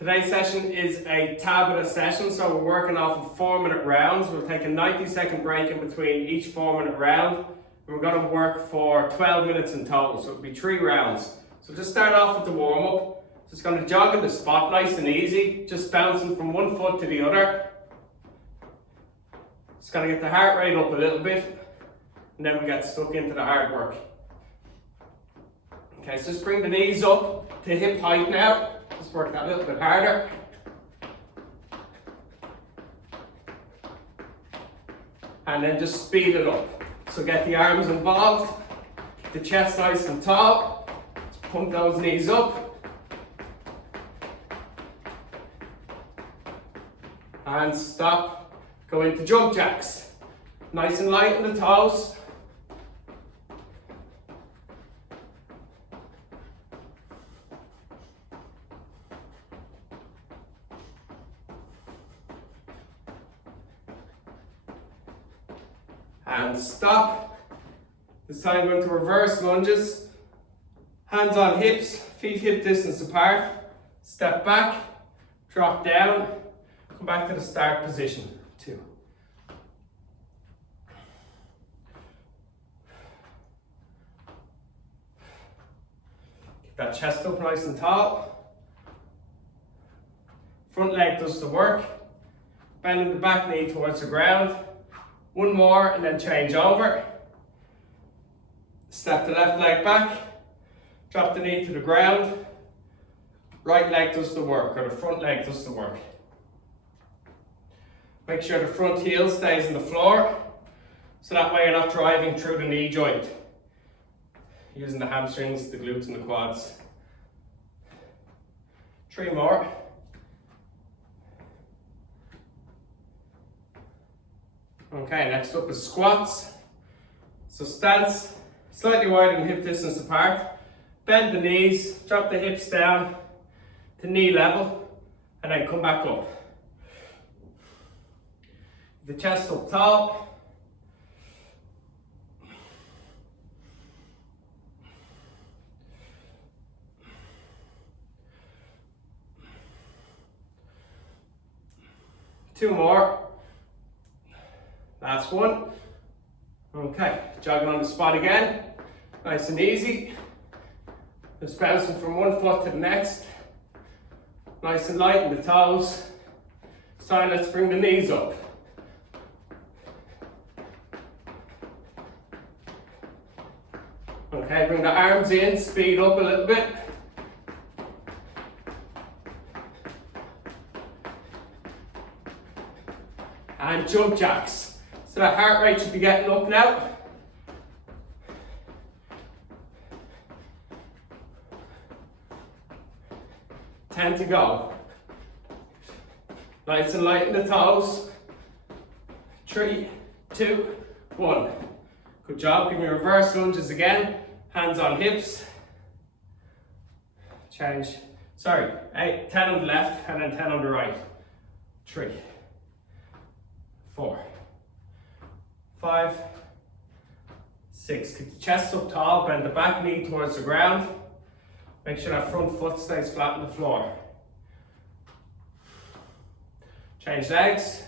Today's session is a tabata session, so we're working off of 4-minute rounds. We'll take a 90-second break in between each 4-minute round. And we're going to work for 12 minutes in total, so it'll be 3 rounds. So just start off with the warm-up. Just going to jog in the spot, nice and easy, just bouncing from one foot to the other. Just going to get the heart rate up a little bit, and then we get stuck into the hard work. Okay, so just bring the knees up to hip height now. Just work that a little bit harder. And then just speed it up. So get the arms involved, keep the chest nice and tall. Just pump those knees up. And stop. Go into jump jacks. Nice and light on the toes. And stop. This time we're going to reverse lunges. Hands on hips, feet hip distance apart. Step back, drop down, come back to the start position. 2. Keep that chest up nice and tall. Front leg does the work. Bending the back knee towards the ground. 1 more and then change over. Step the left leg back, drop the knee to the ground. Right leg does the work, or the front leg does the work. Make sure the front heel stays on the floor, so that way you're not driving through the knee joint. Using the hamstrings, the glutes and the quads. 3 more. Okay, next up is squats. So stance, slightly wider than hip distance apart. Bend the knees, drop the hips down to knee level, and then come back up. The chest up tall. Two more. Last one. Okay, jogging on the spot again. Nice and easy. Just bouncing from one foot to the next. Nice and light in the toes. So let's bring the knees up. Okay, bring the arms in, speed up a little bit. And jump jacks. So the heart rate should be getting up now. Ten to go. Nice and light in the toes. 3, 2, 1. Good job. Give me reverse lunges again. Hands on hips. Change. Sorry. 10 on the left and then 10 on the right. 3, 4, 5, 6. Keep the chest up tall, bend the back knee towards the ground. Make sure that front foot stays flat on the floor. Change legs,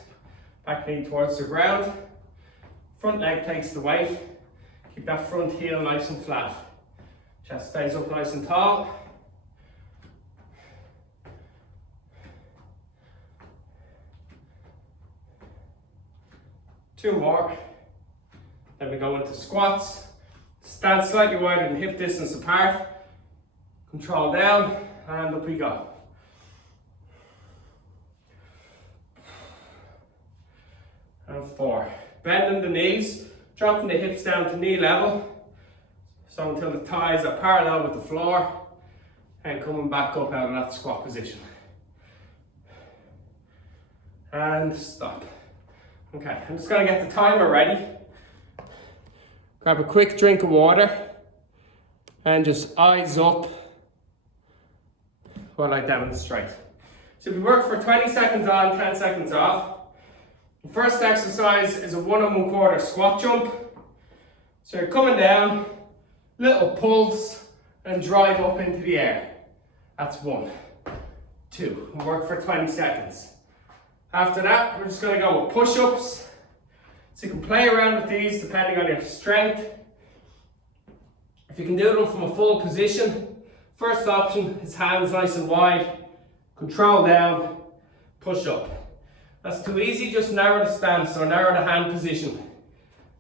back knee towards the ground. Front leg takes the weight. Keep that front heel nice and flat. Chest stays up nice and tall. Two more. Then we go into squats. Stand slightly wider than hip distance apart. Control down, and up we go. And 4. Bending the knees, dropping the hips down to knee level. So until the thighs are parallel with the floor. And coming back up out of that squat position. And stop. Okay, I'm just going to get the timer ready. Grab a quick drink of water and just eyes up while I demonstrate. So we work for 20 seconds on, 10 seconds off. The first exercise is a 1 1/4 squat jump. So you're coming down, little pulse, and drive up into the air. That's 1. 2. We'll work for 20 seconds. After that, we're just going to go with push-ups. So you can play around with these depending on your strength. If you can do them from a full position, first option is hands nice and wide, control down, push up. That's too easy, just narrow the stance or narrow the hand position.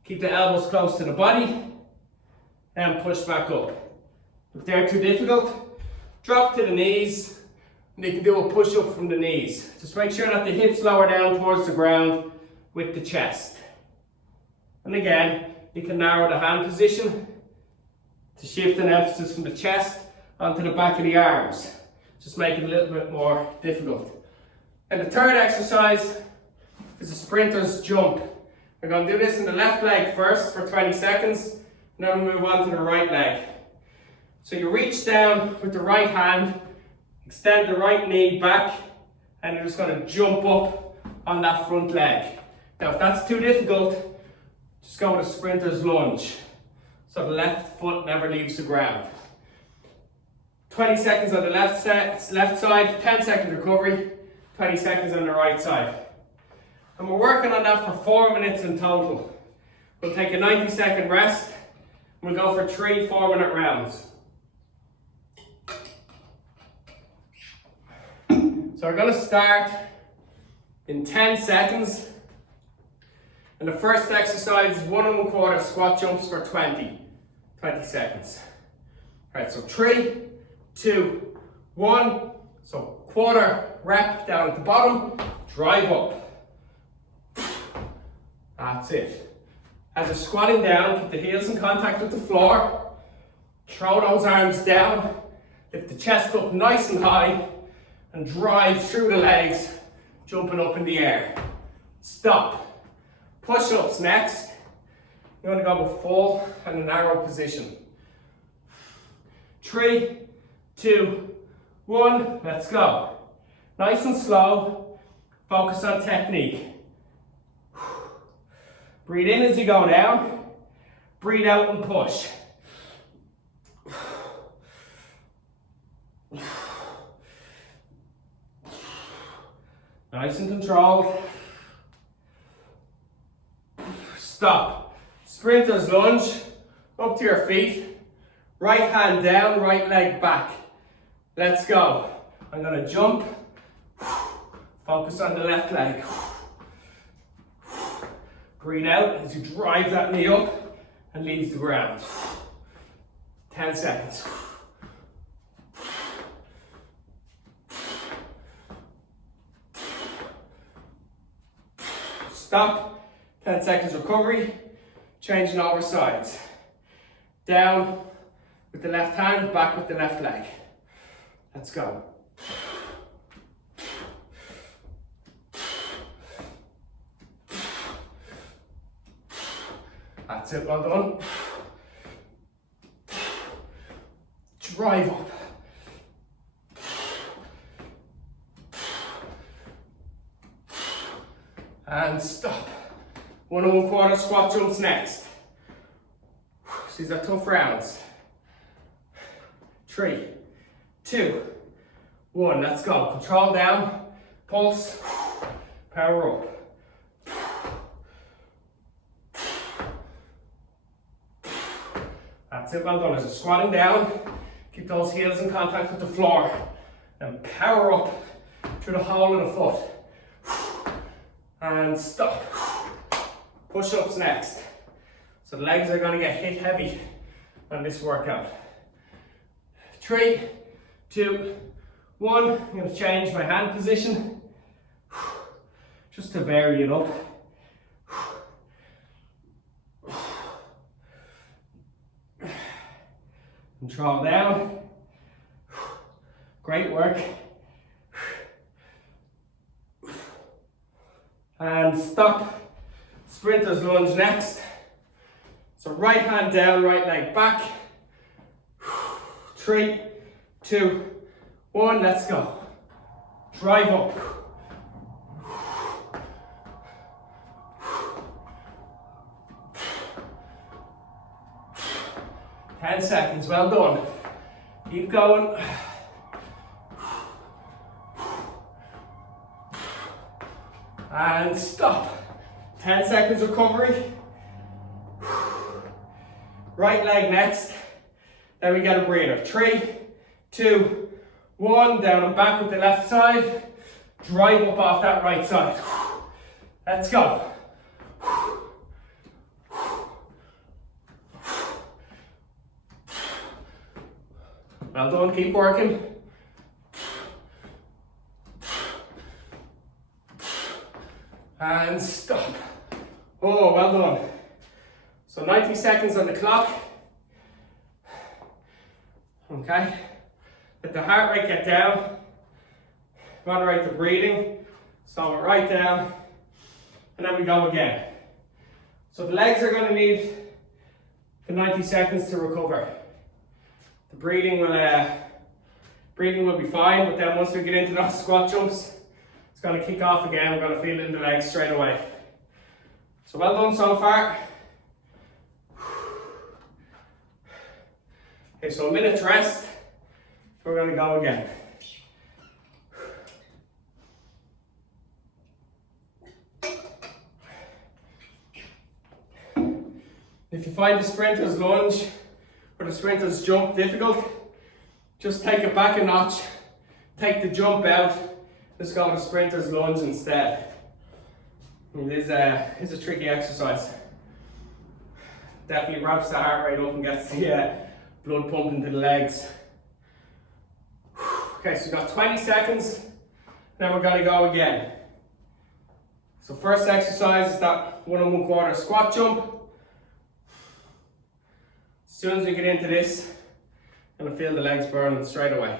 Keep the elbows close to the body and push back up. If they're too difficult, drop to the knees and you can do a push up from the knees. Just make sure that the hips lower down towards the ground with the chest. And again, you can narrow the hand position to shift an emphasis from the chest onto the back of the arms. Just make it a little bit more difficult. And the third exercise is a sprinter's jump. We're going to do this in the left leg first for 20 seconds, and then we'll move on to the right leg. So you reach down with the right hand, extend the right knee back, and you're just going to jump up on that front leg. Now if that's too difficult, just go with a sprinter's lunge. So the left foot never leaves the ground. 20 seconds on the left side, 10 seconds recovery, 20 seconds on the right side. And we're working on that for 4 minutes in total. We'll take a 90-second rest, and we'll go for 3 4-minute rounds. So we're going to start in 10 seconds. And the first exercise is 1 1/4 squat jumps for 20 seconds. All right, so 3, 2, 1. So quarter rep down at the bottom, drive up. That's it. As you're squatting down, keep the heels in contact with the floor. Throw those arms down. Lift the chest up nice and high and drive through the legs, jumping up in the air. Stop. Push-ups next. You're going to go with full and a narrow position. 3, 2, 1, let's go. Nice and slow. Focus on technique. Breathe in as you go down. Breathe out and push. Nice and controlled. Stop. Sprinter's lunge. Up to your feet. Right hand down, right leg back. Let's go. I'm going to jump. Focus on the left leg. Breathe out as you drive that knee up and leave the ground. 10 seconds. Stop. 10 seconds recovery. Changing over sides. Down with the left hand, back with the left leg. Let's go. That's it, well done. Drive up. And stop. 1 1/4 squat jumps next. These are tough rounds. 3, 2, 1, let's go. Control down, pulse, power up. That's it, well done. As you're squatting down, keep those heels in contact with the floor and power up through the whole of the foot. And stop. Push-ups next. So the legs are going to get hit heavy on this workout. 3, 2, 1. I'm going to change my hand position just to vary it up. Control down. Great work. And stop. Sprinter's lunge next. So right hand down, right leg back. 3, 2, 1, let's go. Drive up. Ten seconds, well done. Keep going. And stop. 10 seconds recovery. Right leg next. Then we get a breather. 3, 2, 1. Down and back with the left side. Drive up off that right side. Let's go. Well done, keep working. And stop. Oh, well done. So 90 seconds on the clock. Okay. Let the heart rate get down. Moderate the breathing. Slow it right down. And then we go again. So the legs are going to need the 90 seconds to recover. The breathing will be fine, but then once we get into those squat jumps, it's going to kick off again. We're going to feel it in the legs straight away. So well done so far. Okay, so a minute's rest. We're going to go again. If you find the sprinter's lunge or the sprinter's jump difficult, just take it back a notch. Take the jump out. Let's go to sprinter's lunge instead. It is a tricky exercise. Definitely ramps the heart rate up and gets the blood pumping to the legs. Okay, so we've got 20 seconds, then we're going to go again. So first exercise is that 1 1/4 squat jump. As soon as we get into this, I'm going to feel the legs burning straight away.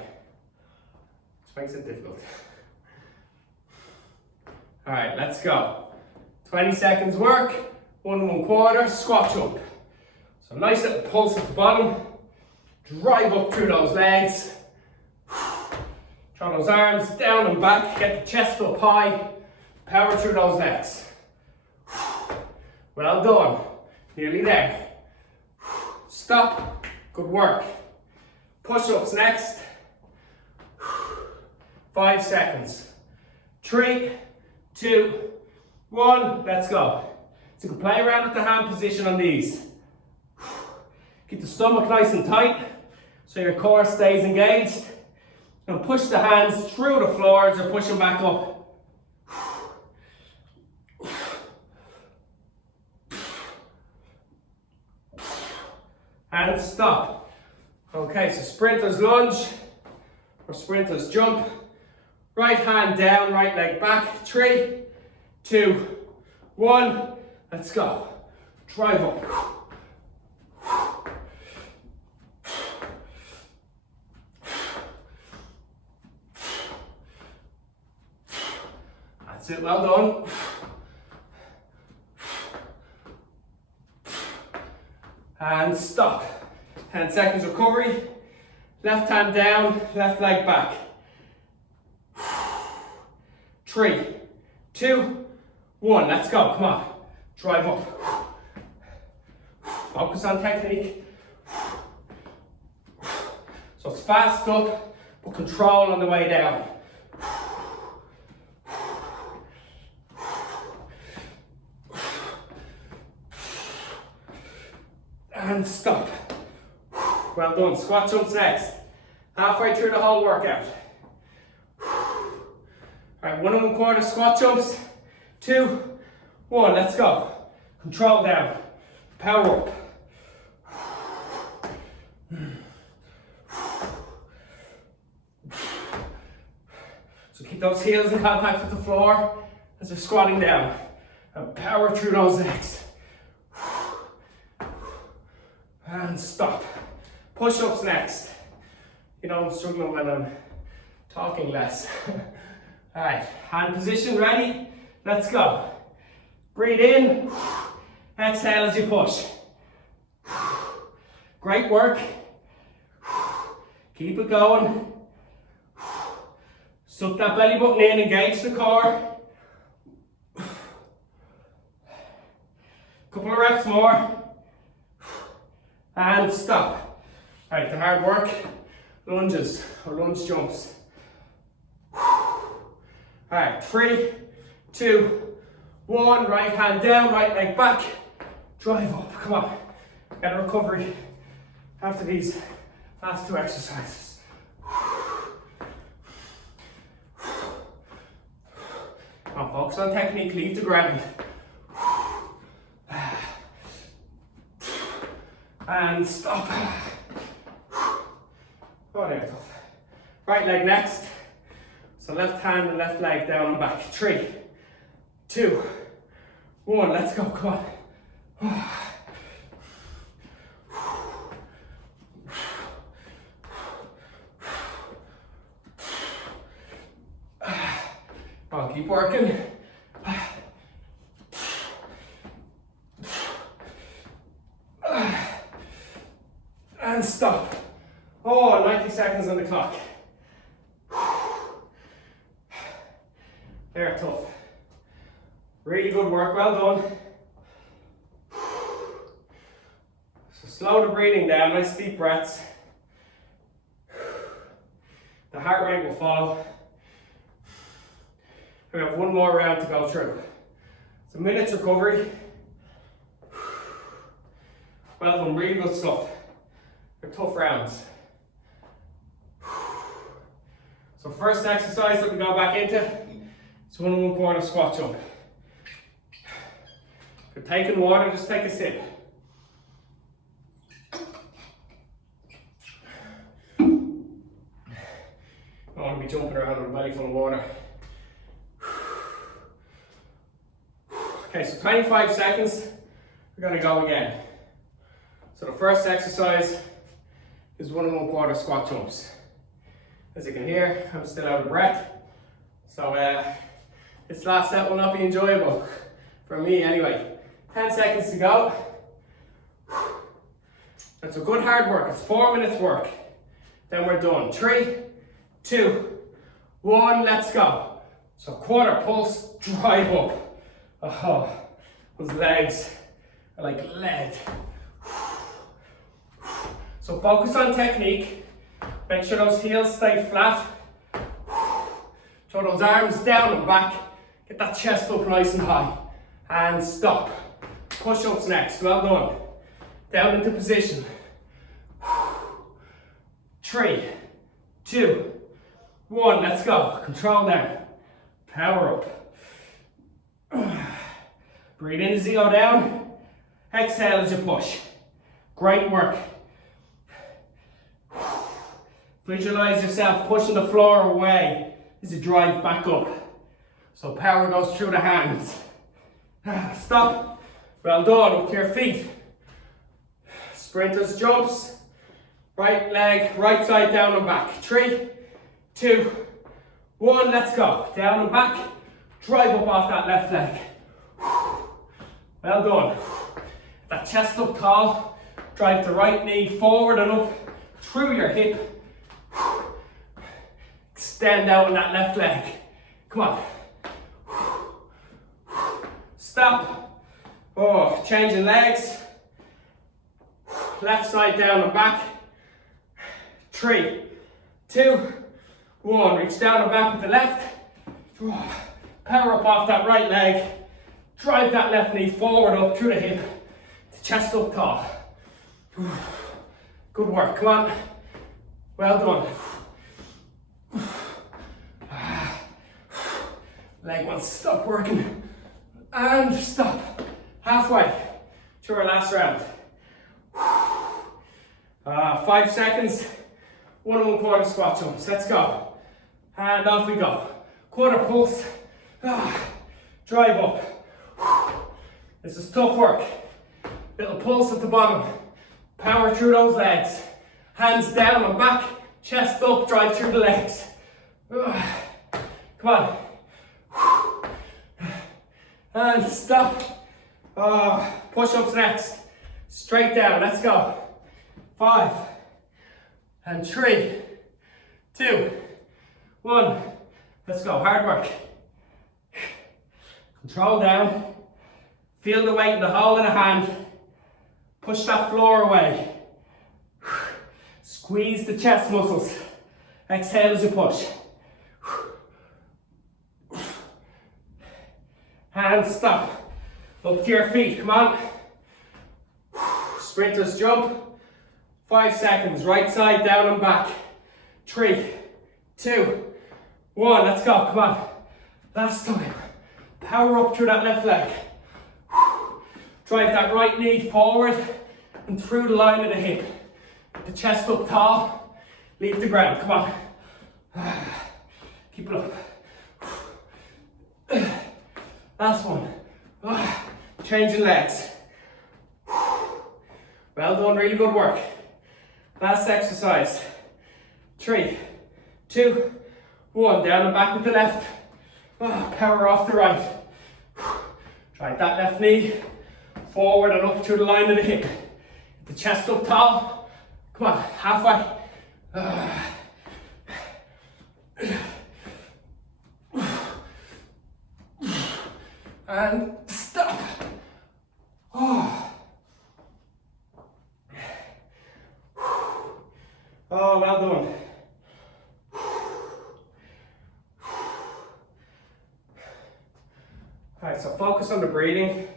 Which makes it difficult. Alright, let's go. 20 seconds work, 1 1/4 squat jump. So nice little pulse at the bottom. Drive up through those legs. Draw those arms down and back, get the chest up high. Power through those legs. Well done. Nearly there. Stop. Good work. Push-ups next. 5 seconds. 3, 2, 1. Let's go. So you can play around with the hand position on these. Keep the stomach nice and tight so your core stays engaged. And push the hands through the floor as you're pushing back up. And stop. Okay, so sprinter's lunge or sprinter's jump. Right hand down, right leg back. 3, 2, 1. Let's go. Drive up. That's it, well done. And stop. 10 seconds recovery. Left hand down, left leg back. 3, 2, 1. Let's go. Come on. Drive up. Focus on technique. So it's fast up, but control on the way down. And stop. Well done. Squat jumps next. Halfway through the whole workout. Alright, 1 1/4 squat jumps. 2, 1. Let's go. Control down. Power up. So keep those heels in contact with the floor as you're squatting down. And power through those legs. And stop. Push-ups next. You know, I'm struggling when I'm talking less. Alright, hand position ready. Let's go. Breathe in. Exhale as you push. Great work. Keep it going. Suck that belly button in, engage the core. Couple of reps more. And stop. Alright, the hard work, lunges or lunge jumps. Alright, 3, 2, 1. Right hand down, right leg back. Drive up. Come on. Get a recovery after these last 2 exercises. Come on, focus on technique, leave the ground. And stop. Oh, there, tough. Right leg next. So left hand and left leg down and back. 3, 2, 1. Let's go. Come on. Come on, keep working. And stop. Oh, 90 seconds on the clock. They're tough. Really good work, well done. So slow the breathing down, nice deep breaths. The heart rate will follow. We have 1 more round to go through. It's a minute's recovery. Well done, really good stuff. They're tough rounds. So first exercise that we go back into is 1 1/4 squat jump. If you're taking water, just take a sip. Don't want to be jumping around with a belly full of water. Okay, so 25 seconds, we're going to go again. So the first exercise is 1 1/4 squat jumps. As you can hear, I'm still out of breath. So this last set will not be enjoyable, for me anyway. 10 seconds to go. That's a good hard work, it's 4 minutes work. Then we're done. 3, 2, 1, let's go. So quarter pulse, drive up. Oh, those legs are like lead. So focus on technique. Make sure those heels stay flat. Throw those arms down and back. Get that chest up nice and high. And stop. Push-ups next. Well done. Down into position. 3, 2, 1. Let's go. Control down. Power up. Breathe in as you go down. Exhale as you push. Great work. Visualize yourself pushing the floor away as you drive back up. So power goes through the hands. Stop. Well done with your feet. Sprinters jumps. Right leg, right side down and back. 3, 2, 1. Let's go. Down and back. Drive up off that left leg. Well done. That chest up tall. Drive the right knee forward and up through your hip. Extend out on that left leg. Come on. Stop. Oh, changing legs. Left side down and back. 3, 2, 1. Reach down and back with the left. Power up off that right leg. Drive that left knee forward up through the hip. The chest up tall. Good work. Come on. Well done. Leg wants to stop working. And stop. Halfway to our last round. 5 seconds. 1 1/4 squat jumps. Let's go. And off we go. Quarter pulse. Drive up. This is tough work. Little pulse at the bottom. Power through those legs. Hands down and back. Chest up. Drive through the legs. Come on. And stop. Push-ups next. Straight down. Let's go. 5 and 3, 2, 1. Let's go. Hard work. Control down. Feel the weight in the whole of the hand. Push that floor away. Squeeze the chest muscles. Exhale as you push. and stop. Up to your feet, come on. Sprinters jump. 5 seconds, right side down and back. 3, 2, 1, let's go, come on. Last time. Power up through that left leg. Drive that right knee forward and through the line of the hip. Get the chest up tall. Leave the ground, come on. Keep it up. Last one. Changing legs. Well done, really good work. Last exercise. 3, 2, 1. Down and back with the left. Power off the right. Drive that left knee forward and up through the line of the hip. Get the chest up tall. Come on, halfway. And stop. Oh, well done. Alright, so focus on the breathing.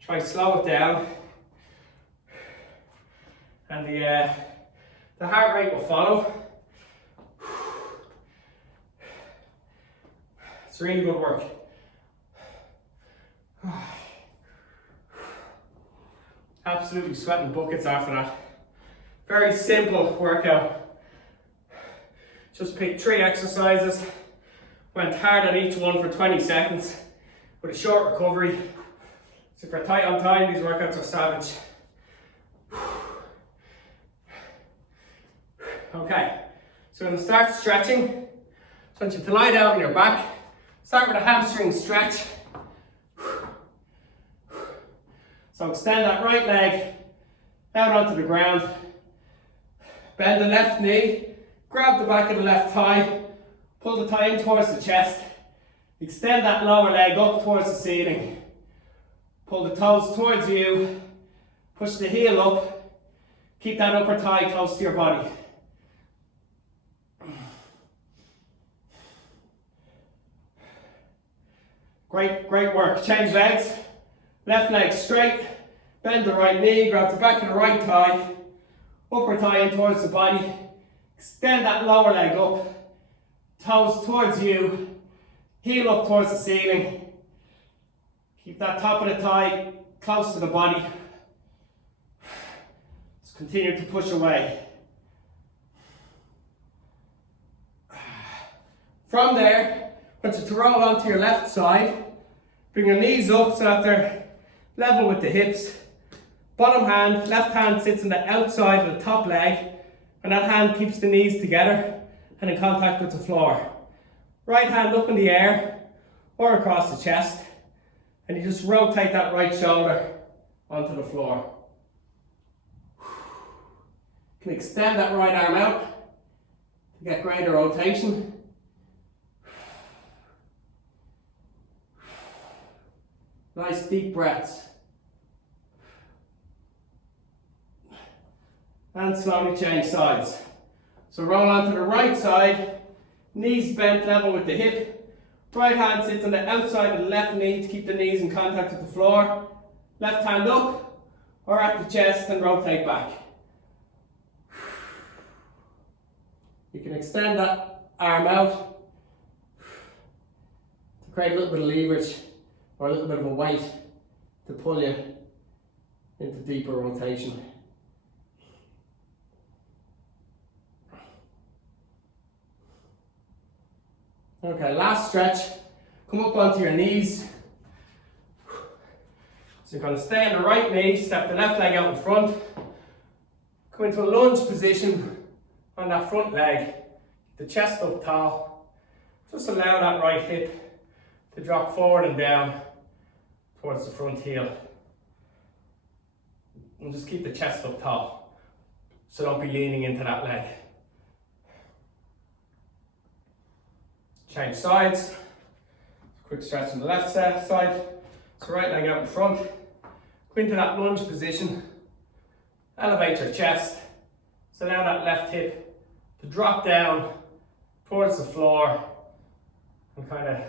Try slow it down. And the heart rate will follow. It's really good work. Absolutely sweating buckets after that. Very simple workout. Just picked 3 exercises. Went hard on each one for 20 seconds with a short recovery. So if you're tight on time, these workouts are savage. Okay, so we're going to start stretching. So I want you to lie down on your back. Start with a hamstring stretch. So extend that right leg down onto the ground. Bend the left knee. Grab the back of the left thigh. Pull the thigh in towards the chest. Extend that lower leg up towards the ceiling. Pull the toes towards you. Push the heel up. Keep that upper thigh close to your body. Great work. Change legs. Left leg straight. Bend the right knee. Grab the back of the right thigh. Upper thigh in towards the body. Extend that lower leg up. Toes towards you. Heel up towards the ceiling. Keep that top of the thigh close to the body. Just continue to push away. From there, I want you to roll onto your left side. Bring your knees up so that they're level with the hips. Bottom hand, left hand sits on the outside of the top leg, and that hand keeps the knees together and in contact with the floor. Right hand up in the air or across the chest, and you just rotate that right shoulder onto the floor. You can extend that right arm out to get greater rotation. Nice deep breaths. And slowly change sides. So roll onto the right side, knees bent level with the hip. Right hand sits on the outside of the left knee to keep the knees in contact with the floor. Left hand up or at the chest and rotate back. You can extend that arm out to create a little bit of leverage or a little bit of a weight to pull you into deeper rotation. Okay, last stretch. Come up onto your knees. So you're going to stay on the right knee, step the left leg out in front. Come into a lunge position on that front leg. The chest up tall. Just allow that right hip to drop forward and down towards the front heel. And just keep the chest up tall. So don't be leaning into that leg. Change sides. Quick stretch on the left side. So right leg out in front. Go into that lunge position. Elevate your chest. So allow that left hip to drop down towards the floor and kind of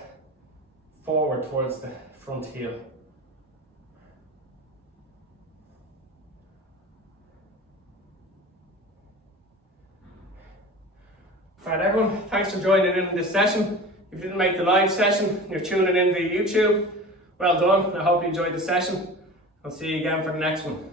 forward towards the front heel. Right everyone, thanks for joining in this session. If you didn't make the live session, you're tuning in via YouTube, well done. I hope you enjoyed the session. I'll see you again for the next one.